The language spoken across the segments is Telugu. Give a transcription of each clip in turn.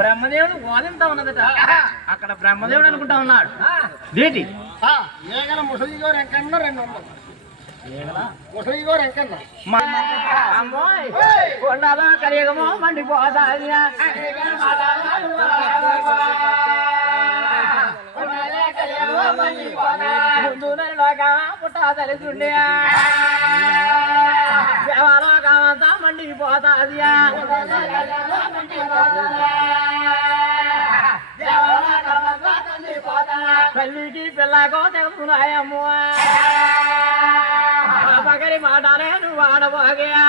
బ్రహ్మదేవుడు గోదంతా ఉన్నదట. అక్కడ బ్రహ్మదేవుడు అనుకుంటా ఉన్నాడు. దేటి ముసలిగో వెంకన్న 200 ముసలిగో వెంకన్న అమ్మోయ్ కొండలో కలియుగమో మండిపోతాది. పుట్టా తలిచుండే దేవాలోకమంతా మండిపోతాది. తల్లికి పిల్లకో తెలుపున్నాయమ్మో పగరి మాటలే నువ్వు ఆడబోగా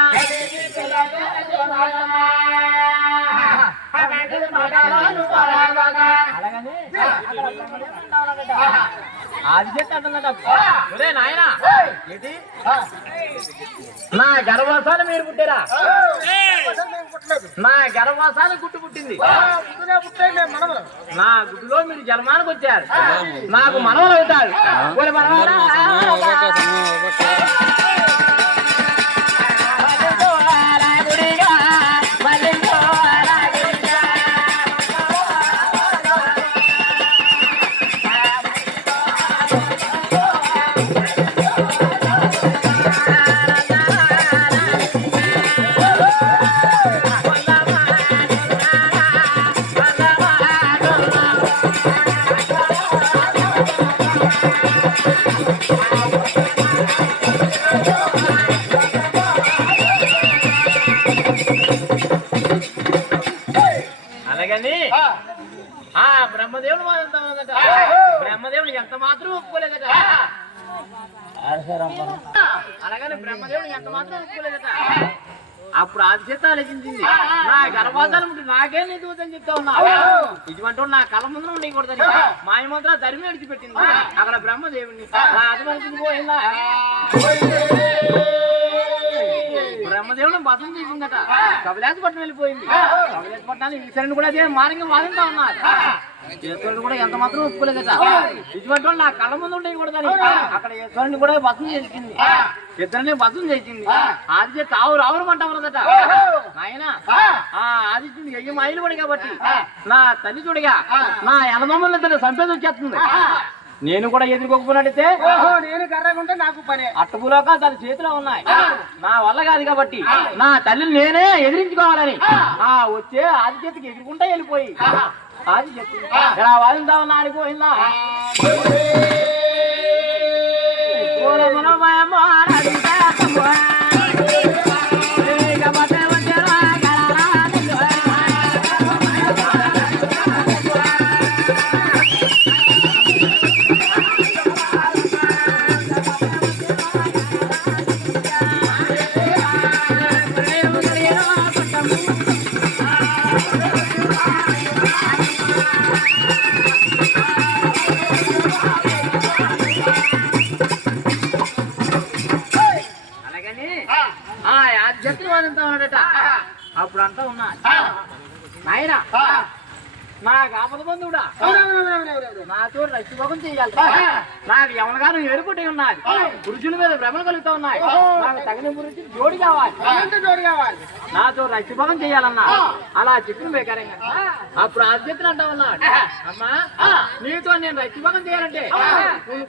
అది చెట్టు అంటున్నట. నాయన నా గర్భవాసాలు మీరు పుట్టారా? నా గర్భవాసాలు గుట్టు పుట్టింది. నా గుడ్డులో మీరు జన్మానికి వచ్చారు. నాకు మనవలు అవుతారు. అలాగని ఆ బ్రహ్మదేవుడు మాట్లాడుతామన్నట. బ్రహ్మదేవుడు ఎంత మాత్రం ఒప్పుకోలేదట. అలాగని బ్రహ్మదేవుడు ఎంత మాత్రం ఒప్పుకోలేదట. అప్పుడు ఆదిచేత ఆలోచించింది, నా గర్భాధారం ఉంటే నాకేం నిధువుతని చెప్తా ఉన్నా. ఇటువంటి నా కళ్ళ ముందు ఉండకూడదని మాయమంత్ర ధర్మి విడిచిపెట్టింది. అక్కడ బ్రహ్మదేవుడిని అటువంటి పోయిందా బ్రహ్మదేవుడు బసం చేసిందట. కపిలాసపట్నం వెళ్ళిపోయింది. కపిలాసపట్నాన్ని ఈశ్వరుని కూడా అదే మార్గం వాదింతా ఉన్నారు. ఈశ్వరుని కూడా ఎంత మాత్రం ఒప్పుకోలేదట. ఇటువంటి నా కళ్ళ ముందు ఉండకూడదని అక్కడ ఈశ్వరుని కూడా బసం చేసింది. ఇద్దరిని బసం చేసింది. ఆదిత్య ఆవురు ఆవురమంటా ఉన్నదట. నాయన ఆదిత్యుడు ఎయ్యి మైలు పడి కాబట్టి నా తల్లి చూడగా నా ఎనదమ్మలు ఇద్దరు సంపేది వచ్చేస్తుంది. నేను కూడా ఎదుర్కోకపోయినట్టయితే నేను కర్రకుంటే నాకు పని. అట్టపులోక తన చేతిలో ఉన్నాయి. నా వల్ల కాదు కాబట్టి నా తల్లిని నేనే ఎదిరించుకోవాలని వచ్చే ఆదిత్యకి ఎదుర్కొంటా వెళ్ళిపోయి ఆదిత్య ఇలా వాదిందా ఉన్నా ఆడిపోయిందా అప్పుడు అంతా ఉన్నా నాయన నాకు ఆపద బంధువుడా నాతో రక్షభోగం చేయాలి. నాకు ఎవరిగాను ఏడుపుట్టి ఉన్నది. పురుషుల మీద భ్రమలు కలుగుతా ఉన్నాయి. నాకు తగిన పురుషులు జోడి కావాలి. నాతో రక్షభోగం చేయాలన్నా అలా చెప్పిన బేకారంగా. అప్పుడు ఆద్యతను అంటా ఉన్నాడు, అమ్మా నీతో నేను రక్షభోగం చేయాలంటే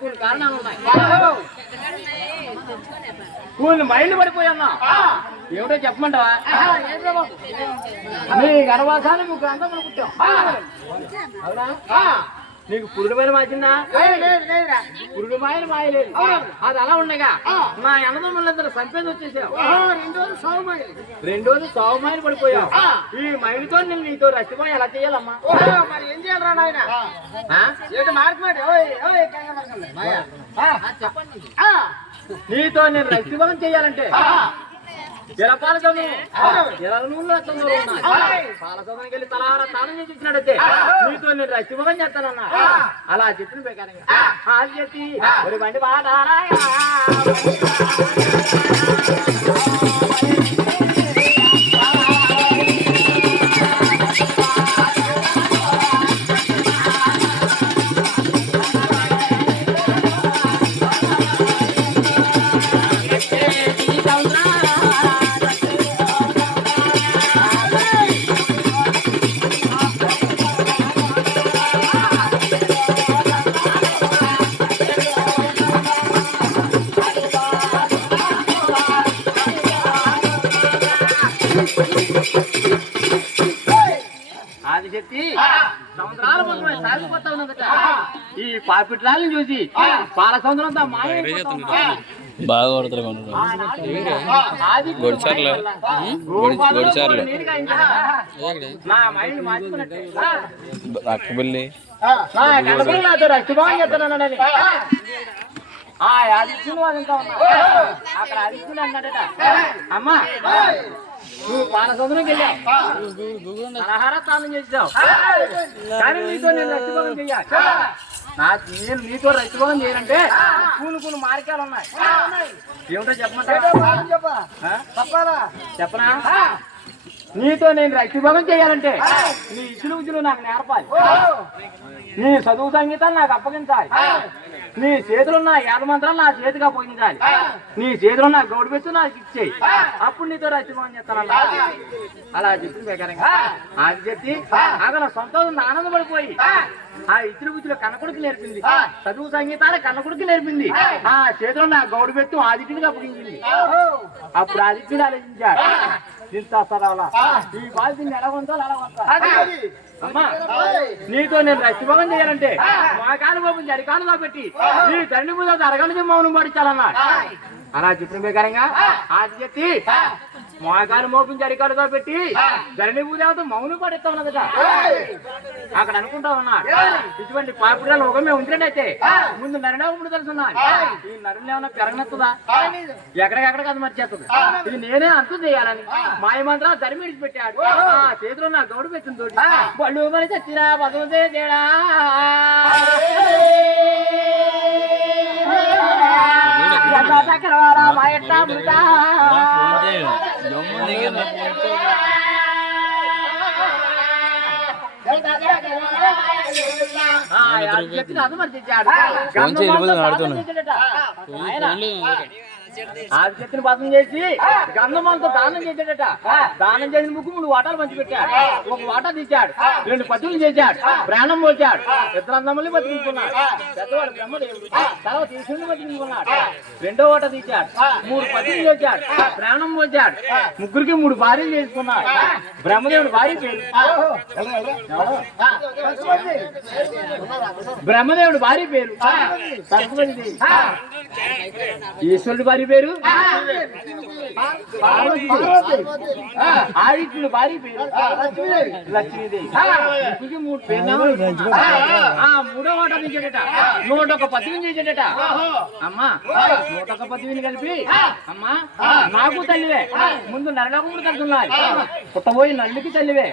కొన్ని కారణాలు ఉన్నాయి. కొన్ని మైళ్ళు పడిపోయన్నా ఏమిటో చెప్పమంటావా? నీ గర్భవాసాన్ని ముగ్గురు అంతా మనం పుట్టాం. అవునా? నీకు పురుడు మైన మాచిందా? పురుడు మాయలు మాయలేదు. అది అలా ఉండగా నా అన్నదమ్ములందరూ సంపేది వచ్చేసావు. 2 రోజులు సావు మైలు పడిపోయావు. ఈ మైలుతో నేను నీతో రచ్చిపోయి ఎలా చేయాలమ్మా? మరి ఏం చేయాలరా నాయన? చెప్పండి. నీతో నేను రచ్చిభోగం చేయాలంటే జలపాలకము పాలసోదానికి వెళ్ళి తలహార తానం చేసి ఇచ్చినట్టయితే నీతో నేను రచ్చిభోగం చేస్తానన్నా. అలా చెప్పిన ప్రకారంగా అది చెప్పి ఒక బండి బాగా ఆదిత్య సముద్రాల మొత్తం సాగిపోతా ఉన్నదట. ఈ పాపిట్రాలను చూసి పాల సముద్రంతో మాయమైపోతా బాగా కొడతారు నా మైండ్ మార్చుకున్నట్టే రక్కబెల్లి నా కనపడి నాతో రక్తభావం చెప్తానని ఆ ఆదిత్యులు అదంతా ఉన్నా అక్కడ ఆదిత్యులు అన్నాడట, అమ్మా నువ్వు పాల సముద్రంకి వెళ్ళావు, ఆహార స్నానం చేసావు, కానీ నీతో నేను రక్తభావం చెయ్యాలి. నేను నీతో రక్తభావం చేయాలంటే కూలు మార్గాలు ఉన్నాయి. ఏమిటో చెప్పనా? నీతో నేను రక్తభావం చేయాలంటే నీ ఇచ్చులు నాకు నేర్పాలి, నీ చదువు సంగీతాలు నాకు అప్పగించాలి, నీ చేతులున్న ఏళ్ళ మంత్రాలు నా చేతిగా పోయించాలి, నీ చేతులున్న గౌడు పెచ్చు నాకు ఇచ్చేయి, అప్పుడు నీతో రక్తభావం చేస్తానన్నా. అలా చెప్పింది ప్రకారంగా అది చెప్పి అక్కడ సంతోషం ఆనందపడిపోయి ఆ ఇతరు బుద్ధులు కన్నకొడుకు నేర్పింది, చదువు సంగీతాలు కన్నకొడుకు నేర్పింది, ఆ చేతిలో నా గౌడు పెట్టు ఆదిత్యుడిగా అప్పగించింది. అప్పుడు ఆదిత్యుడు ఆలోచించాడు, ఇంత సరళ ఈ బాధ్యతని ఎలా ఉందో అలా ఉంటా. అమ్మా నీతో నేను రక్తభావం చేయాలంటే మా కాలు బాబు అడికాలుగా పెట్టి నీ తండ్రి మీద అరగంట మౌనం పడించాలన్నా. అలా చెప్పిన ప్రకారంగా అది చెప్పి మోకాలు మోపించి అడికాలుగా పెట్టి ధరణి పూజావత మౌనం పడిస్తా ఉన్నదట. అక్కడ అనుకుంటా ఉన్నా ఇటువంటి పాపిడాలు ఒక మేము ఉంచినట్టయితే ముందు నరినప్పుడు తెలుసున్నాను, ఈ నరుని ఏమన్నా పెరగనెత్తుందా, ఎక్కడికెక్కడ అది మర్చేస్తుంది, ఇది నేనే అంతు చేయాలని మాయమంత్రాలు ధరిమి విడిచిపెట్టాడు. ఆ చేతిలో నా గౌడు పెట్టిన తోటి బళ్ళు మరి చచ్చినా పదవుతే తేడా ఆది చెట్టుని భస్మం చేసి గంధమంతో దానం చేశాడట. దానం చేసిన ముక్కు 3 వాటాలు పంచి పెట్టాడు, ఒక వాటా తీశాడు, 2 పట్టులు చేశాడు, ప్రాణం పోచాడు, ఇద్దరు అందమల్ని బతికించుకున్నాడు. పెద్దవాడు బ్రహ్మదేవుడు తర్వాత ఈశ్వరుని బతికించుకున్నాడు, 2వ వాటా తీశాడు, 3 పట్టులు చేశాడు, ప్రాణం పోచాడు, ముగ్గురికి 3 భార్యలు చేసుకున్నాడు. బ్రహ్మదేవుడు భార్య పేరు బ్రహ్మదేవుడు భార్య పేరు సరస్వతి, ఈశ్వరుడు భార్య పేరు ఆదిత్యుడు భార్య పేరు లక్ష్మీదేవి. 3 పేరు. 3వ వాటా తీసాడట, 101 పతిని చేసాడట. అమ్మా 101 పతిని కలిపి అమ్మా నాకు తల్లివే, ముందు నరలోకముడు తగ్గున్నారు, పుట్టబోయి నల్లికి తల్లివే,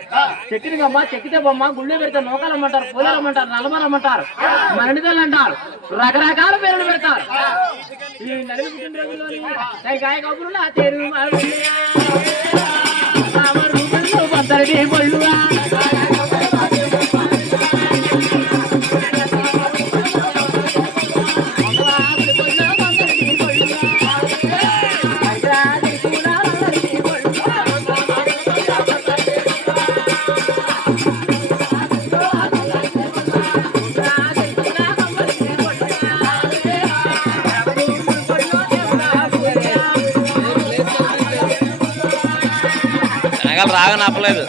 చెట్టుని అమ్మ చెక్కితే బొమ్మ గుళ్ళో పెడితే నూకాలమ్మంటారు, పూలమ్మంటారు, నలమలమ్మంటారు, మరణితలు అంటారు, రకరకాల పేర్లు పెడతారు. ఈ నలుగు పుట్టినరోజుల్లోని గాయ కబురు నా తేరు పద్దరికి పళ్ళుగా రాగా నాపలేదు.